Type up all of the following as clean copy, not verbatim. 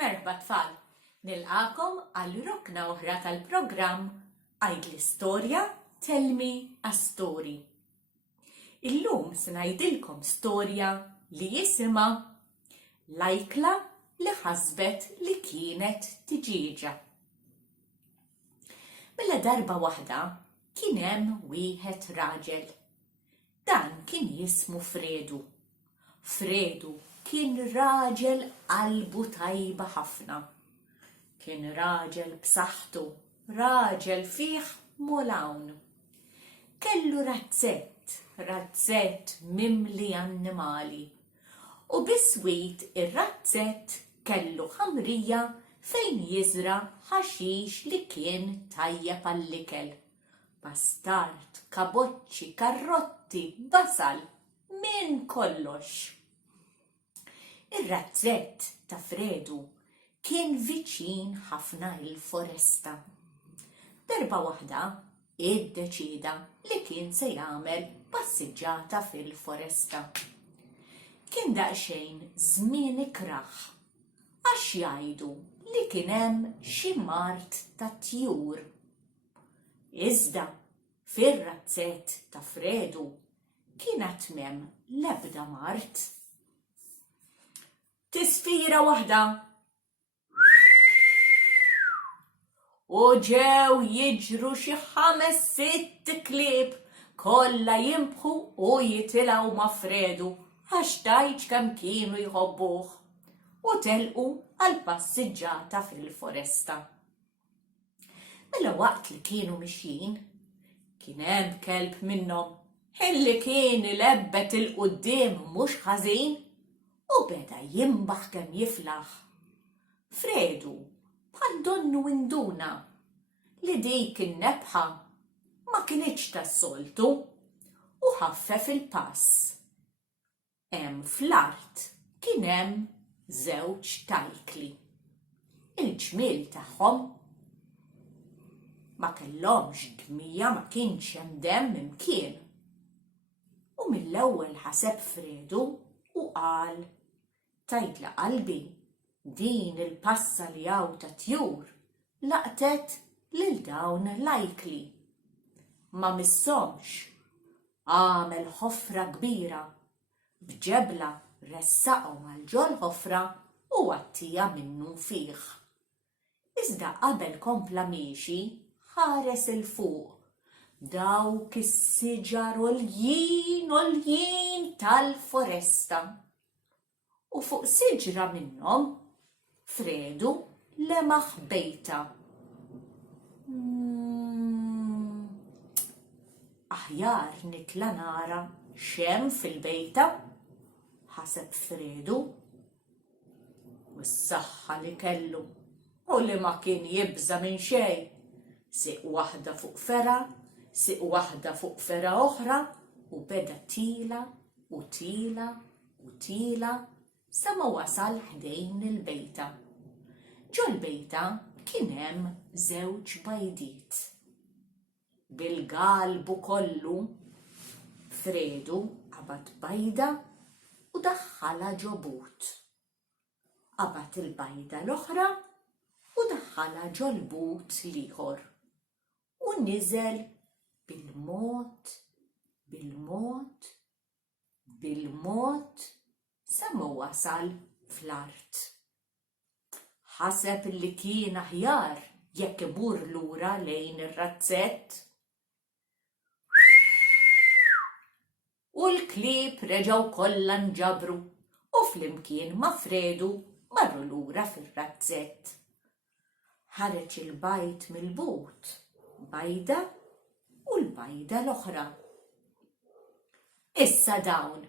Merħba tfal, nilqakom għal rukna oħra tal-programm Għid l-istorja Tell Me a Story. Illum se ngħidilkom storja li jisimha L-ajkla li ħasbet li kienet diġiġa. Mela darba waħda kien hemm wieħed raġel. Dan kien jismu Fredu. Fredu kien raġel qalbu tajba ħafna. Kien raġel b'saħħtu, raġel fih molawn. Kellu razzett mimli annimali. U biswit ir-razzett kellu ħamrija fejn jiżra ħaxix li kien tajjeb għall-ikel. Bastard, kaboċċi, karrotti, basal, minn kollox. Ir-razzett ta' Fredu kien viċin ħafna il-foresta. Darba waħda iddeċida li kien se jagħmel passiġġata fil-foresta. Kien daqsxejn żmien ikraħ għax jgħidu li kien hemm xi mart ta' tjur. Iżda fir-razzett ta' Fredu kienet m'hemm l-ebda mart. Tisfira waħda u ġew jiġru xi 5-6 klieb kollha jimbħu u jitilgħu ma' Fredu għax tajġ kemm kienu jħobbuh u telqu għal passiġġata fil-foresta. Mela waqt li kienu mixjin, kien hemm kelb minnhom illi kien ilebbet il-quddiem mhux ħażin u beda jimbaħ kemm jiflaħ. Fredu bħal donnu induna li dik in-nebħa ma kinitx tas-soltu u ħaffef il-pass. Hemm fl-art kien hemm żewġ tajkli. Il-ġmiel tagħhom ma kellhomx dmija, ma kienx hemm demm imkien. U mill-ewwel ħaseb Fredu u qal: Tajtla qalbi, din il-passa li hawn ta' tjur laqtet lil dawn l-ajkli. Ma missomx, għamel ħofra kbira, b'ġebla ressaqhom għal ġol ħofra u għattija minnu fih. Iżda qabel kompla miexi ħares il-fuq dawk is-siġar għoljin tal-foresta. U fuq siġra minnhom Fredu lemaħ bejta. Aħjar nitla nara x'hemm fil-bejta, ħaseb Fredu. U s-saħħa li kellu u li ma kien jibża minn xejn. Siq waħda fuq fera, siq waħda fuq fera oħra u beda tila u tila u tila sa ma wasal ħdejn il-bejta. Ġol bejta kien hemm żewġ bajdiet. Bil-galbu kollu Fredu qabad bajda u daħħalha ġo but. Qabad il-bajda l-oħra u daħħalha ġo l-but l-ieħor. U niżel bil-mod sa ma wasal fl-art. Ħaseb li kien aħjar jekk imur lura lejn ir-razzett. U l-klieb reġgħu kollha nġabru u flimkien ma' Fredu marru lura fir-razzett. Ħareġ il-bajt mill-but, bajda u l-bajda l-oħra. Issa dawn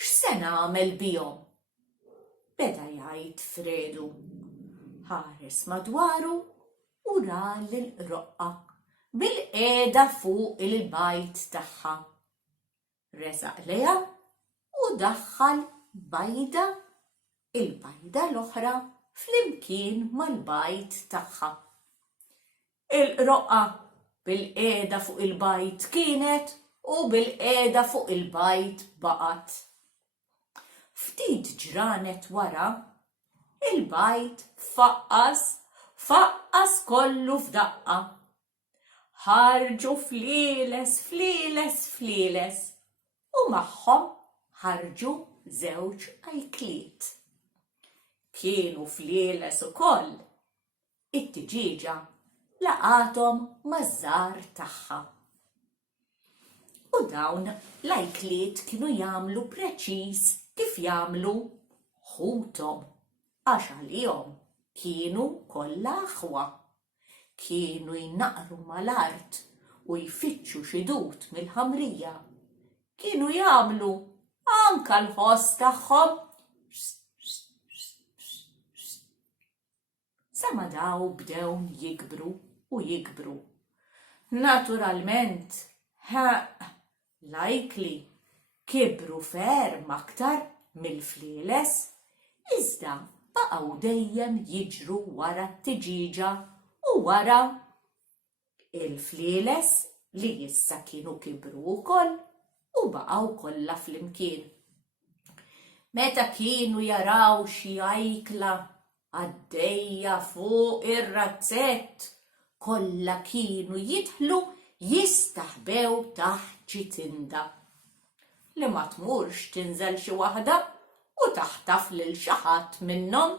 x'se nagħmel bihom? Beda jgħid Fredu. Ħares madwaru u ra lill-roqqa bil-qiegħda fuq il-bajt tagħha. Resaq leha u daħħal bajda il-bajda l-oħra flimkien mal-bajt tagħha. Il-roqqa bil-qiegħda fuq il-bajt kienet u bil-qiegħda fuq il-bajt baqgħet. Ftit ġranet wara il-bajt faqqas kollu f'daqqa. Ħarġu fliles u magħhom ħarġu żewġ ajkliet. Kienu fliles ukoll it-tiġiġa laqathom maż-żgħar tagħha. U dawn l-ajkliet kienu jagħmlu preċiż kif jagħmlu ħuthom għax għalihom kienu kollha aħwa. Kienu jnaqru mal-art u jfittxu xi dud mill-ħamrija. Kienu jagħmlu anke l-ħoss tagħhom sama daw bdew jikbru u jikbru. Naturalment, l-ajkli kibru ferm aktar mill-fliles, iżda baqgħu dejjem jiġru wara t-tiġiġa u wara il-fliles li issa kienu kibru wkoll u baqgħu kollha flimkien. Meta kienu jaraw xi ajkla għaddejja fuq ir-razzett, kollha kienu jidħlu jistaħbew taħt xi tinda li ma tmurx tinżel xi waħda u taħtaf lil xi ħadd minnhom.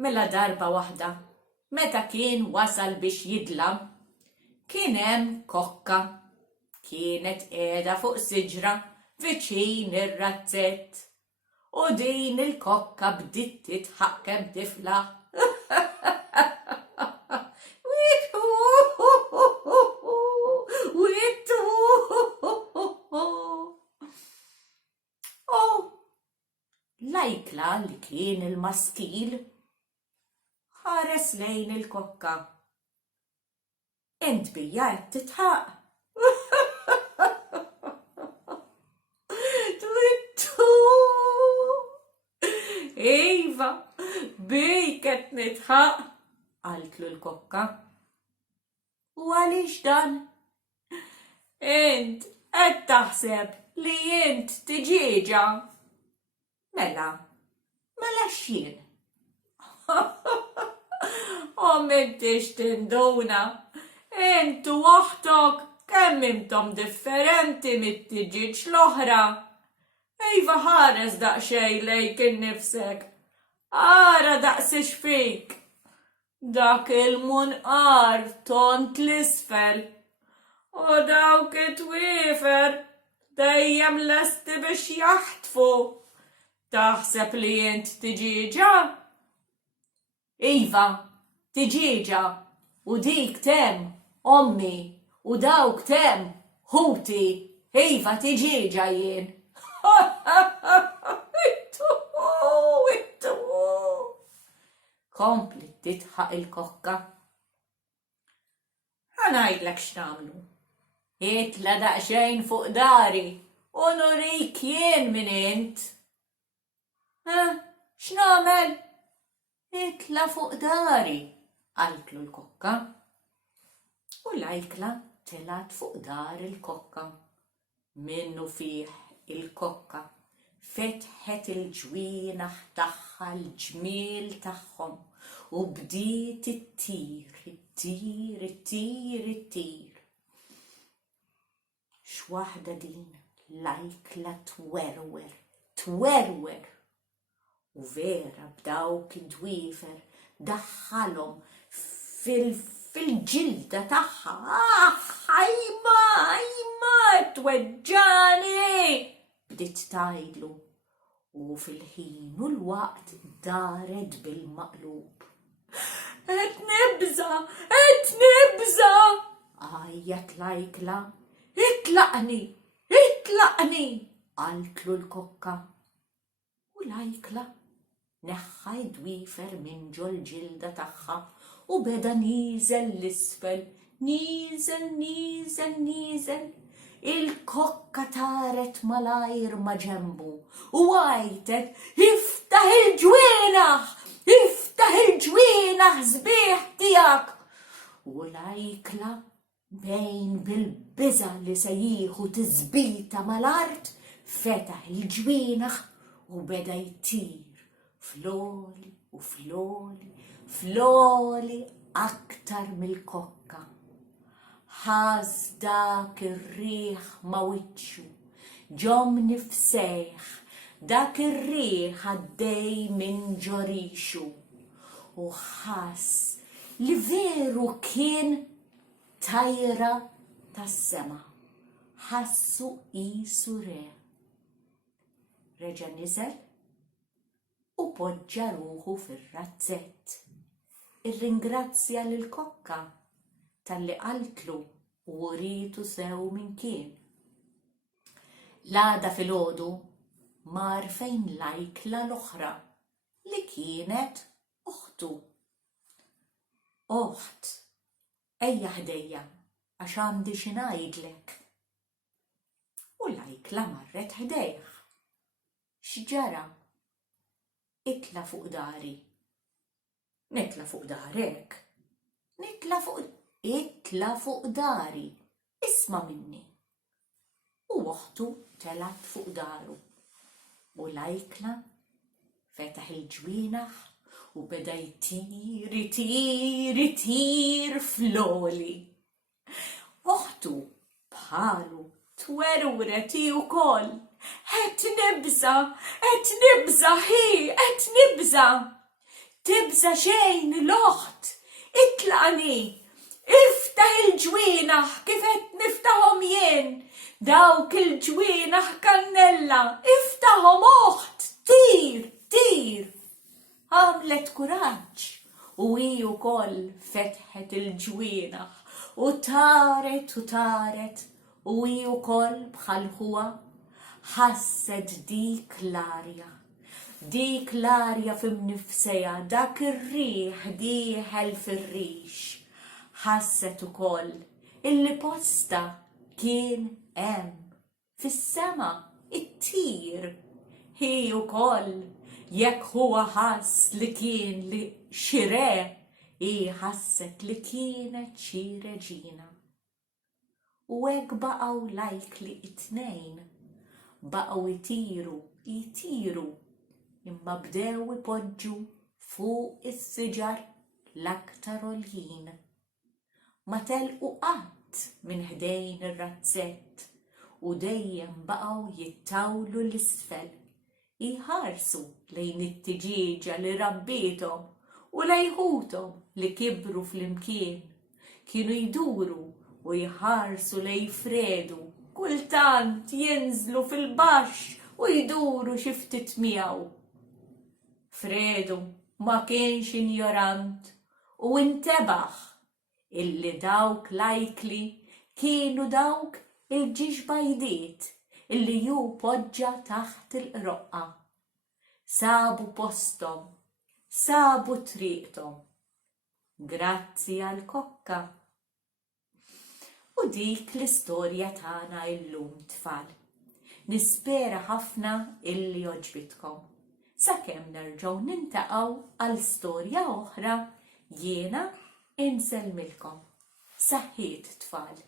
Mela darba waħda, meta kien wasal biex jidlam, kien hemm kokka. Kienet qiegħda fuq siġra viċin ir-razzett u din il-kokka bdiet titħaq kemm tiflaħ. L-ajkla li kien il-maskil ħares lejn il-kokka. Int bija qed titħaq. Twittu! Iva, bik qed nitħaq, qaltlu l-kokka. U għaliex dan? Int qed taħseb li int tiġiġa. Mela x'jien. M'intix tinduna, intu waħdok kemm intom differenti mit-tiġiġ l-oħra. Iva ħares daqsxejn lejk innifsek, ara daqsix fik. Dak il-munqar tont l-isfel u dawk it-twiefer dejjem lesti biex jaħtfu. Taħseb li int tiġiġa? Iva, tiġiġa, u dik tem ommi u dawk tem ħuti. Iva tiġiġa jien. Ittu. Kompli titħaq il-kokka. Ħanajdlek x'nagħmlu. Itla daqsxejn fuq dari u nurik jien min int. X'nagħmel? Itla fuq dari, qaltlu l-kokka. U l-ajkla telat fuq dar il-kokka. Minnu fih il-kokka fetħet il-ġwienaħ tagħha l-ġmiel tagħhom u bdiet ittir. X'waħda din l-ajkla twerwer. U vera b'dawk id-dwiefer daħħalhom fil-ġilda tagħha. Ħajma, tweġġani! Bdiet tgħidlu u fil-ħin u l-waqt daret bil-maqlub. Qed nibża! Għajjat l-ajkla. Itlaqni! Qaltlu l-kokka. U l-ajkla neħħa id-dwiefer minn ġol ġilda tagħha u beda nieżel l-isfel, nieżel. Il-kokka taret malajr ma' ġembu u għajtet iftaħ il-ġwienaħ sbieħ tiegħek. U l-ajkla bejn bil-biża li se jieħu tiżbita mal-art fetaħ il-ġwienaħ u beda jittir floli u floli, floli aktar mill-kokka. Ħas dak ir-riħ ma' wiċċu, ġom nifsejħ, dak ir-riħ għaddej minn ġorixu. U ħass li veru kien tajra tas-sema, ħassu qisu re. Reġa' niżel u poġġa ruħu fir-razzett. Irringrazzja lill-kokka tal-li qaltlu u writu sew minn kien. L-għada filgħodu mar fejn l-ajkla l-oħra li kienet uħtu. Oħt, ejja ħdejja għax għandi xi ngħidlek. U l-ajkla marret ħdejh. X'ġara? Itla fuq dari. Nitla fuq darek. Itla fuq dari. Isma' minni. U uħtu telat fuq daru. U l-ajkla fetaħ il-ġwienaħ u beda jtir floli. Uħtu bħalu tweruret hi wkoll. Et nibża, Tibża xejn l-oħt, itlaqni, iftaħ il-ġwienaħ kif qed niftaħhom jien. Dawk il-ġwienaħ kannella, iftaħhom oħt, tir. Għamlet kuraġġ u hi wkoll fetħet il-ġwienaħ u taret u hi wkoll bħal huwa ħasset dik l-arja f'imnifsejha, dak ir-riħ dieħel fir-rix. Ħasset ukoll illi posta kien hemm fis-sema ittir. Hi wkoll jekk huwa ħass li kien li xi re, hi ħasset li kienet xi reġina. U hekk baqgħu l-ajkli it-tnejn. Baqgħu jtiru, imma bdew ipoġġu fuq is-siġar l-aktar għoljin. Ma telqu qatt minn ħdejn ir-razzett u dejjem baqgħu jittawlu l-isfel, jħarsu lejn it-tiġiġa li rabbietom u lejħuthom li kibru flimkien. Kienu jduru u jħarsu lej Fredu, kultant jinżlu fil-baxx u jduru xi ftit miegħu. Fredu ma kienx injorant u intebaħ illi dawk l-ajkli kienu dawk il-ġiġbajdiet illi ju poġġa taħt il-qroqqa. Sabu postom, sabu triqtom. Grazzi għall-kokka. U dik l-istorja tagħna llum tfal. Nispera ħafna illi oġbitkom. Sakemm nerġgħu nintaqgħu għal storja oħra, jiena insellmilkom. Saħħiet tfal.